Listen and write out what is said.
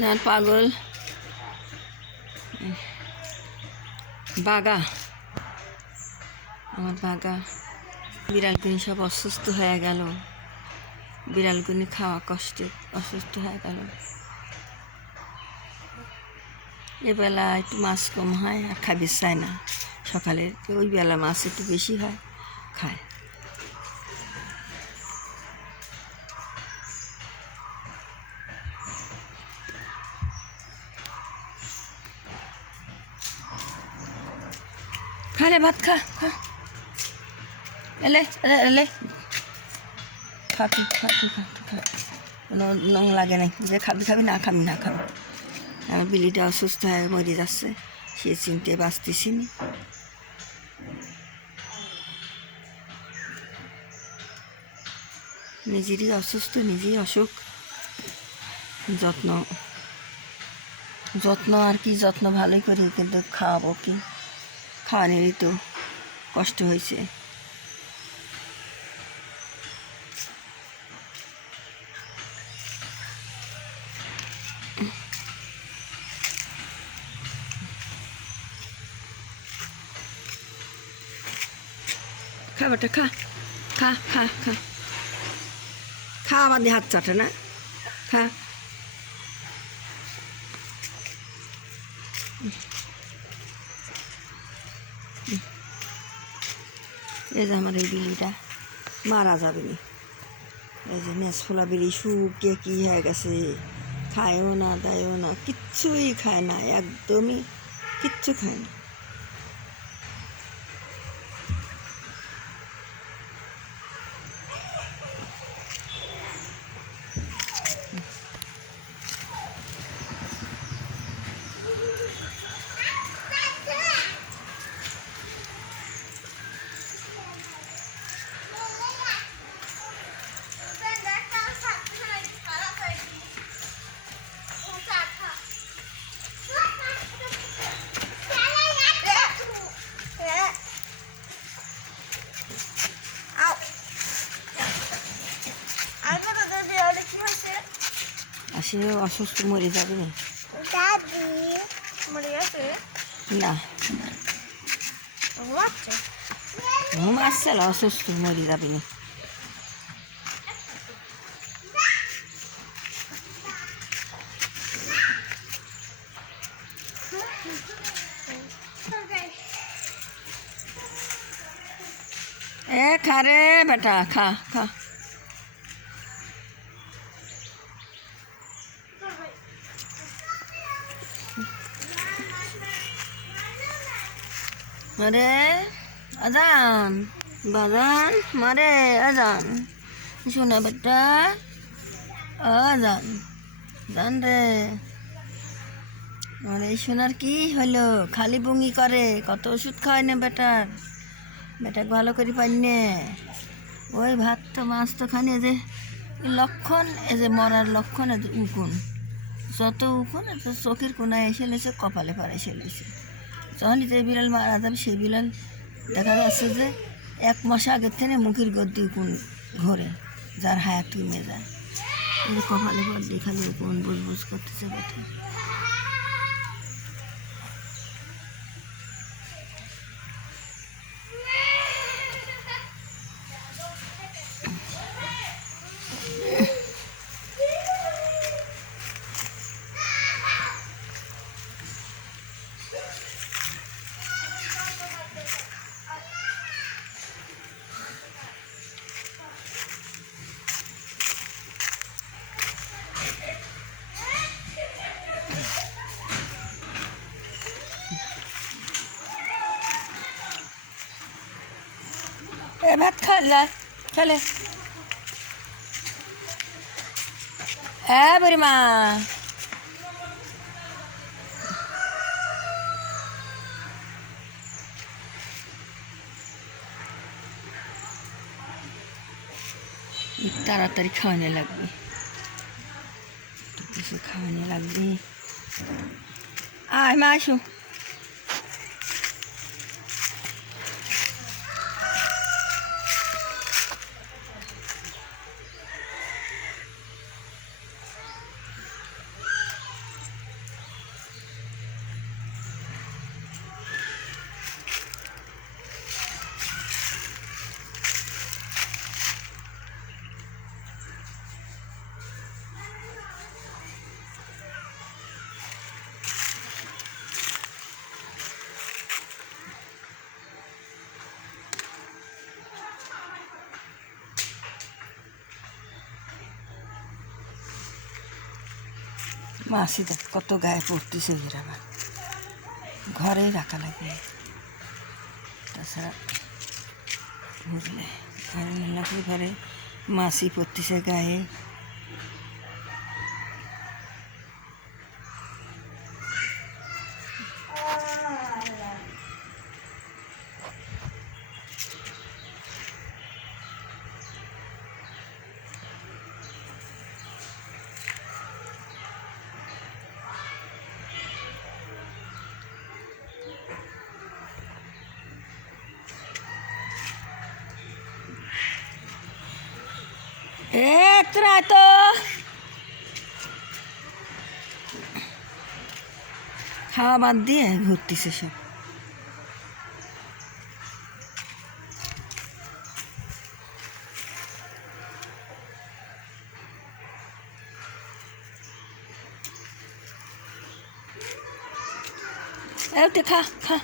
না পাগল বাগা, আমার বাগা বিড়ালগুনি সব অসুস্থ হয়ে গেল। বিড়ালগুনি খাওয়া কষ্টে অসুস্থ হয়ে গেল। এবেলা একটু মাছ কম হয় আর খাবি চায় না। সকালে ওই বেলা মাছ একটু বেশি হয়, খায়। খালে ভাত খা, খা এলে এলে খা, তুই খা, তুই খা, তুই খা। কোনো নং লাগে নাই যে খাবি খাবি, না খাবি না খাবি। আমার বিলিটা অসুস্থ হয়ে মরে যাচ্ছে, সে চিনতে বাঁচতেছি নি। নিজেরই অসুস্থ, নিজেই অসুখ। যত্ন যত্ন আর কি, যত্ন ভালোই করি, কিন্তু খাওয়াবো কি? খাওয়ানোরই তো কষ্ট হয়েছে। খা বেটা খা, খা খা খা খা, আবার দিয়ে হাত চাটে না, খা। এই যে আমার এই বিলিটা মারা যাবে না। এই যে মেজফোলা বিলি শুকিয়ে কি হয়ে গেছে, খায়ও না দেয়ও না, কিচ্ছুই খায় না, একদমই কিচ্ছু খায় না। সে অসুস্থ মরে যাবে না, না ঘুম আসছে না, অসুস্থ মরে যাবে না। এ খা রে বেটা, খা খা। মারে আজান, বাজান মারে আজান, শোনা বেটা আজান, জান রে। মানে এই সোনার কি হলো, খালি বমি করে, কত ওষুধ খাওয়াই না বেটার, বেটাকে ভালো করে পাই নে। ওই ভাত তো মাছ তো খানি, যে লক্ষণ, এই যে মরার লক্ষণ, উকুন, যত উকুন এত চোখের কোনায় এসে লেছে, কপালে পাড়ে এসে লেছে। যখনই যে বিড়াল মারা যাবে, সেই বিড়াল দেখা যাচ্ছে যে 1 মাস আগের থেকে মুখের গদ্দি উকুন ঘোরে, যার হায়াত কমে যায়। কপালে পড়লে খালি উকুন বুঝ বুঝ করতেছে বেটা। এ ভাত খাইলা খেলে, হ্যাঁ বুড়িমা। তাড়াতাড়ি খাওয়ানো লাগবে, কিছু খাওয়ানো লাগবে। আয় মা, আসো। মাছি দেখ কত গায়ে পড়তেছে এর আবার ঘরেই রাখা লাগে তাছাড়া বুঝলে ঘরে না রাখলে ঘরে মাছি পড়তেছে গায়ে তোরা তো খাওয়া বাদ দিয়ে ঘুরতেছে সব খা খা